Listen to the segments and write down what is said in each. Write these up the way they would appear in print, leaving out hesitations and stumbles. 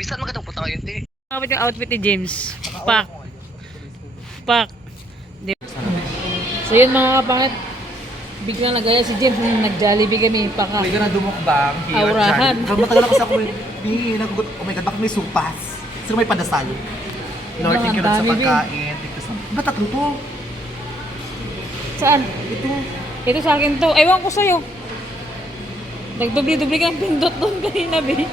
Bisan magandang punta kayo, hindi. Kapit yung outfit ni James. Pak. Pak. So yun mga kapangit. Biglang nagaya si James nung nag-Jollibee kami. Paka. Uy, ka na dumukbang. Aurahan. Matagal ako sa ako. Nagugot. Oh my God, bakit may supas? Sino may pandasal? Lord, thank you Lord sa pagkain. Thank you sa... Ba't tatlo to? Saan? Ito. Ito sa akin to. Ewan ko sa'yo. Nagdubli-dubli kang pindot doon kanina, Bi.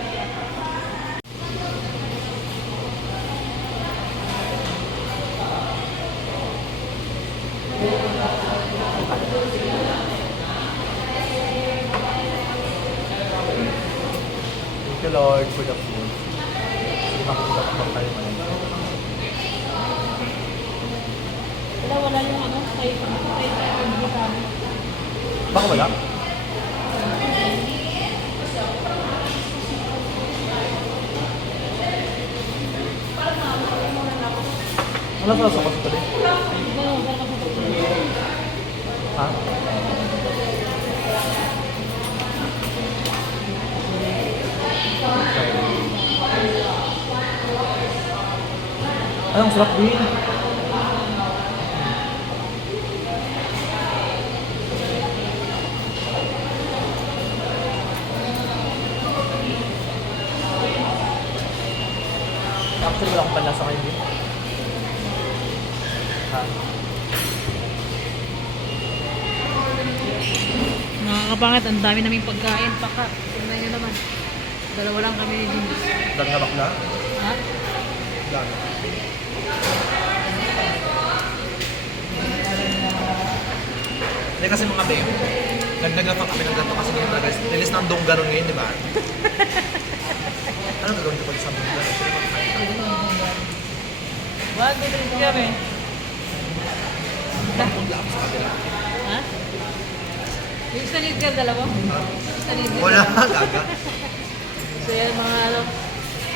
Thank you Lord for the food. Makikita tayo man. Wala yung ano. Tayo kami. Baka wala? Wala sa sa kasi tuloy? Ha? Anong sarap din? Actually, wala akong panlasa kayo din. Ha? Mga kapangit, ang dami naming pagkain. Paka. Tingnan nyo naman. Dalawa lang kami ni James. Dami na bakla? Ha? Dami. Hindi kasi mga babe, nagdagapang kami ng ganito kasi nilis ng dong ganon ngayon, di ba? Ano gagawin ko pag isang dong ganon? Wag, dito kami. Pagpunta ako sa kabila. Ha? Yung sa Lidgar, dalawa? Ha? Sa Lidgar. Wala, gaga. So yan, mga ano,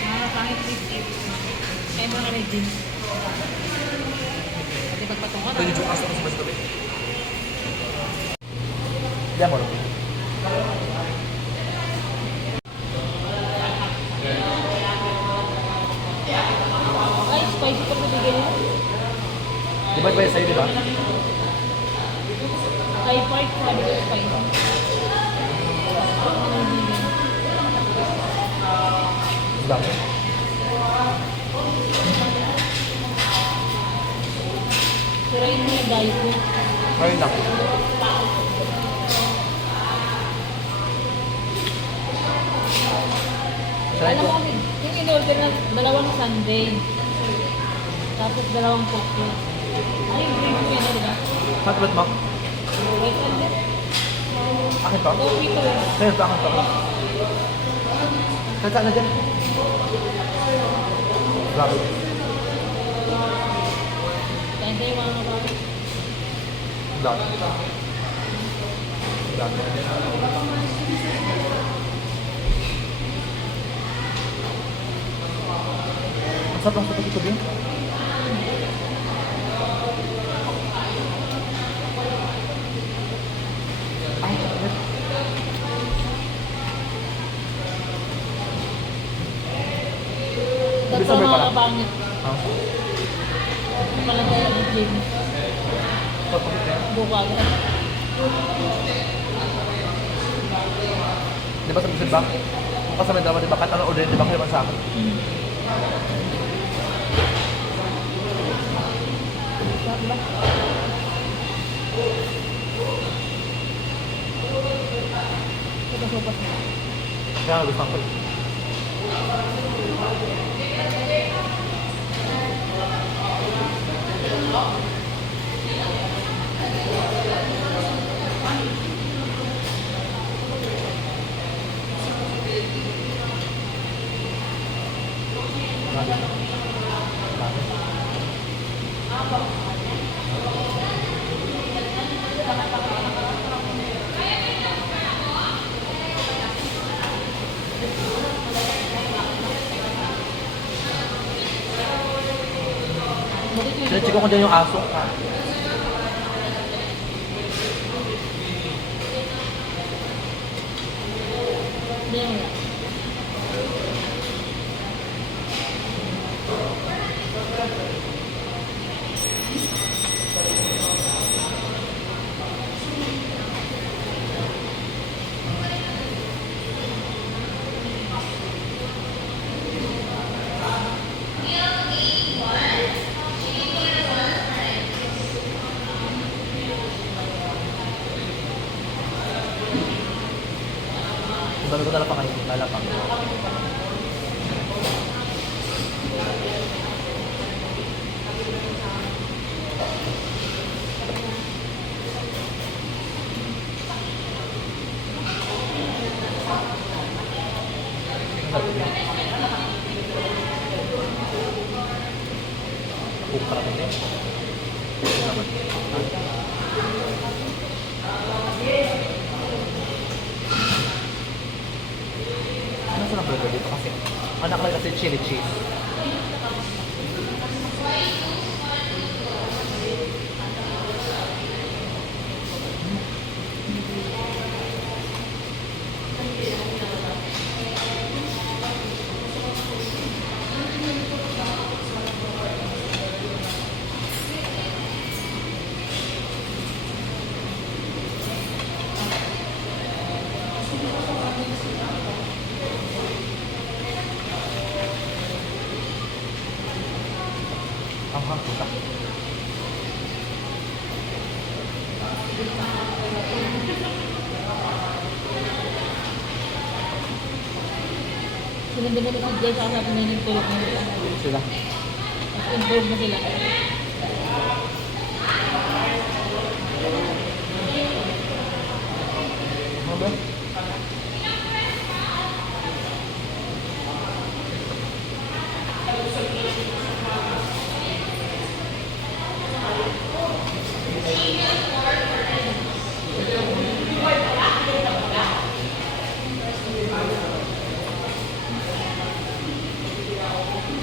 mga pangit tip. Kaya mga kami James. Pati pagpatong ka Ito yung na. joke aso ko sa basta tabi. Diyan mo, Rupi. Ay, spicy pa nabigay nila. Di ba ba sa'yo, di ba? Kay Park, sabi ko spicy. Dami. Sirain mo yung diet mo. Ayun lang. Alam mo kami, yung in-order na dalawang sundae. Tapos dalawang poke. Ano yung drink mo yan, di ba? Hotbot mo? White sundae? Akin to? Coffee to eh. Sa'yo to, akin to. Saan na dyan? Grabe. Kaya sa'yo mga kapatid. Dami. Dami. Ang sarap lang sa pagkito din. Ay, sakit. Tapos Sabi mga pala. kapangit. Ha? Palagay ni James. Pagkakit na yan. Bukag. Di ba sa bisin ba? Kung kasama yung dama, di ba? Kahit anong order, di ba? Kaya man sa akin. Sopas na. Kaya gusto ko. Check ko din yung aso. Cook ka natin eh. Ano sa burger dito kasi? Anak lang kasi chili cheese. Ang hangkuta. Sinundan na si Jay sa sabi na yung tulog nila. Sila. Mas improve na sila. Ano ba?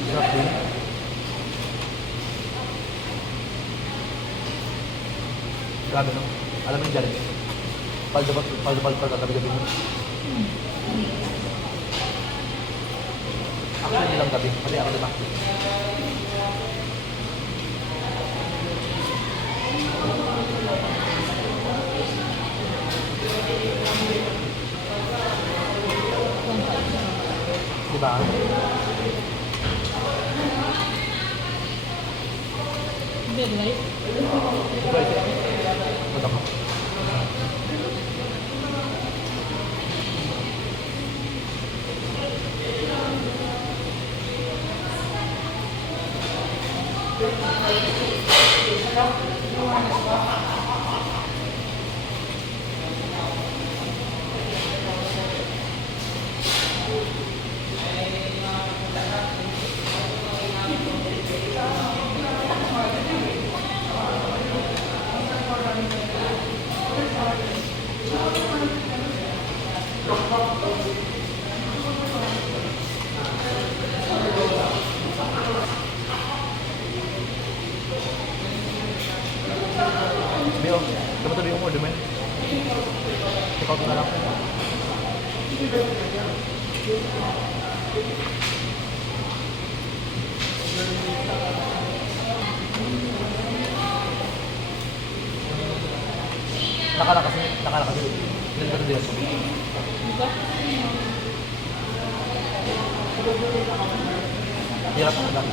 Sarap din. Grabe no? Alam mo yung Jollibee? Paldabal gabi-gabi mo. Actually, nilang gabi. Kasi ako diba? Diba? Hindi, right? Diba ito? Punta ko. Bio, dapat tuloy yung order mo yun. Check out na lang. Nakala kasi. Hindi ba ito Diba? hirap na lang.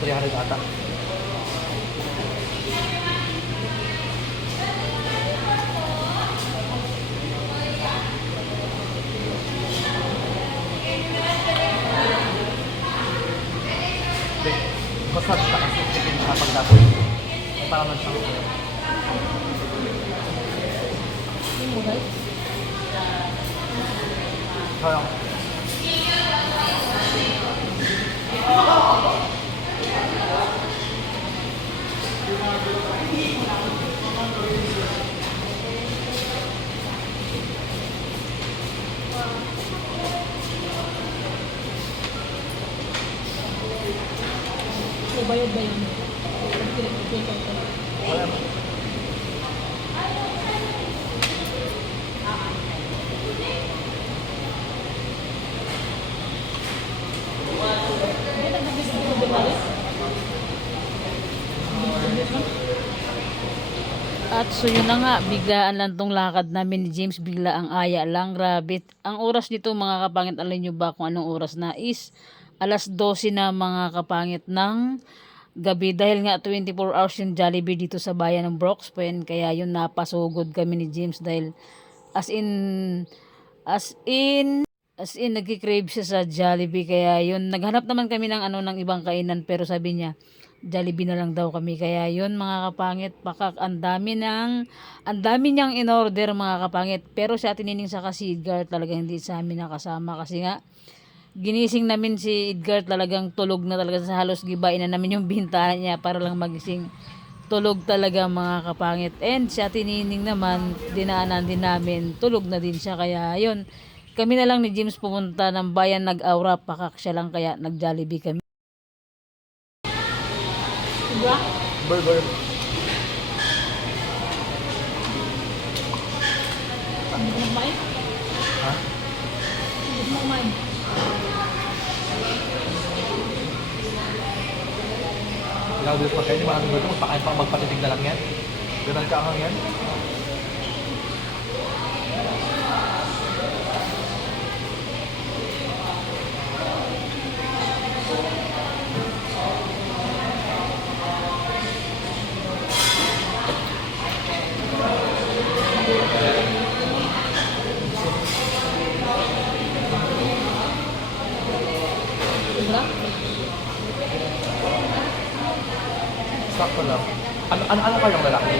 300 ata. Masarap siya kasi chicken siya pagdapoy. Parang lang siyang Yung mo, right? parang So, bayad ba yun? Pag pinag-take out ka. wala mo. Hindi, nag-distribute ba balik? Nag-distribute mo? At so yun na nga, biglaan lang tong lakad namin ni James, bigla ang aya lang, grabe. Ang oras nito mga kapangit, alam nyo ba kung anong oras na is? Alas 12 na mga kapangit ng gabi dahil nga 24 hours yung Jollibee dito sa bayan ng Brooks Point, kaya yun napasugod kami ni James dahil as in as in nagki-crave siya sa Jollibee, kaya yun naghanap naman kami ng ng ibang kainan pero sabi niya Jollibee na lang daw kami, kaya yun mga kapangit, ang dami niyang in-order mga kapangit, pero sa tinining sa Kasigar talaga hindi sa amin nakasama kasi nga Ginising namin si Edgar, talagang tulog na talaga sa halos gibain na namin yung bintana niya para lang magising. Tulog talaga mga kapangit. And si Ate Nining naman, dinaanan din namin, tulog na din siya. Kaya yun, kami na lang ni James pumunta ng bayan nag-aura, pakak siya lang kaya nag-Jollibee kami. Diba? Burger. Hindi mo kumain? Ha? Hindi mo kumain? Gawin pa kayo, maraming burger, magpakain pa, magpatitig na lang yan. Ganun ka ang yan. Diba? Sakto lang. Ano kayong lalaki?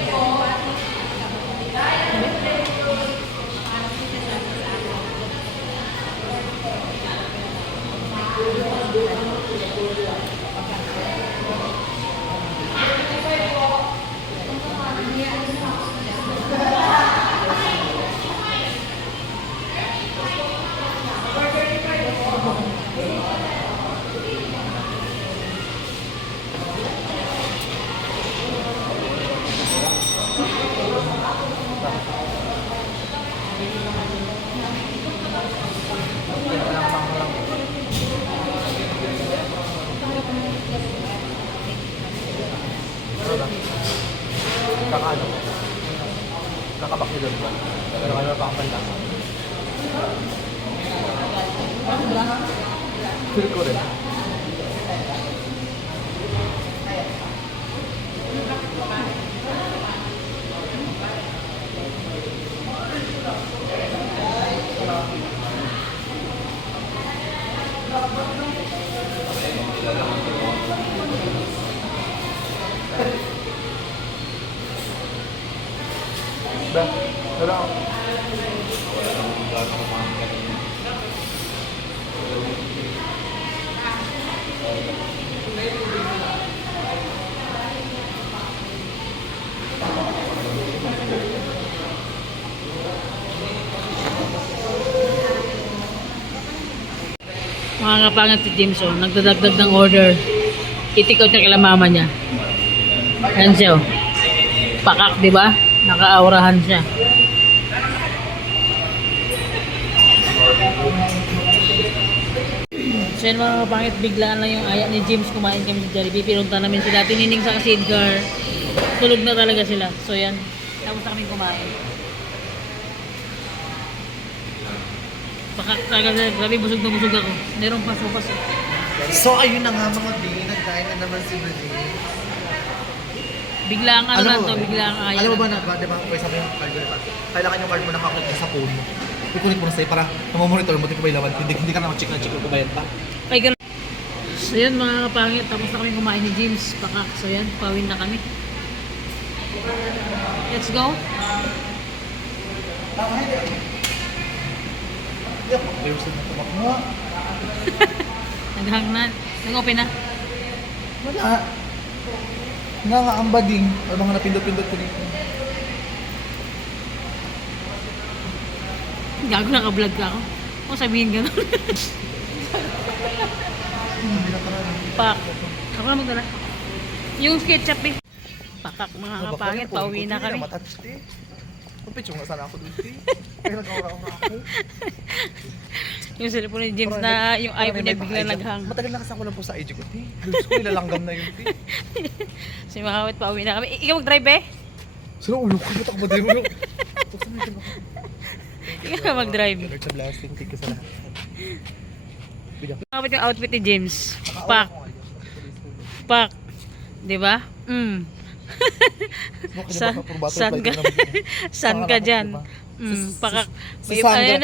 Kakaano? Kakabak nyo doon. Pero ano pa ang pantasa? Feel ko rin. Ba? Wala ako. Mga kapangit si James, oh, nagdadagdag ng order. I-take out niya kila mama niya. Ayan siya, oh. Pakak, di ba? Naka-aurahan siya. So yun mga kapangit, biglaan lang yung aya ni James, kumain kami sa Jollibee. Pinunta namin sila, Tinining sa si Edgar. Tulog na talaga sila. So yan, tapos na kami kumain. Pakak talaga, grabe busog na busog ako. Meron pa sopas. So ayun na nga mga B, nagkain na naman si Bridget. Biglang ano lang to, biglang aya. Alam mo ba na, di ba, kung sabi yung card ko, kailangan yung card mo nakakulit ka sa phone mo. Ikulit mo na sa'yo para mamamonitor mo, di ko ba ilawan, hindi ka na check na check ko ba yan pa. Ay, ganun. So yun mga kapangit, tapos na kami kumain ni James, pakak. So yan, pawin na kami. Let's go. Ayusin na tumakbo. Naghang na. Nag-open na. Wala. Nga nga ang bading. Or mga napindot-pindot ko dito. Gago, naka-vlog ka ako. O sabihin gano'n. Pak. Ako na magdala. Yung ketchup eh. Pakak mga kapangit, pauwi na kami. Picture nga sana ako doon. Kaya nag-aura-aura ako. Yung cellphone ni James na yung iPhone niya bigla naghang. Matagal na kasi ako lang po sa IG ko. Gusto ko nilalanggam na yun. Si Mahawit, pauwi na kami. Ikaw mag-drive eh? Sino ulo ko? Ba't ako ba drive mo? Ikaw mag-drive. Lord sa blessing. Thank you sa lahat. Kapit yung outfit ni James. Pak. Pak. Diba? San ka? San ka dyan? Pakak. Si Sangre.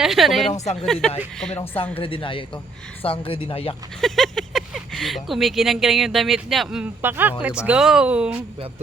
Kami ng Sangre Dinaya ito. Sangre Dinayak. Kumikinang-kinang yung damit niya. Pakak, Oh, let's diba? go.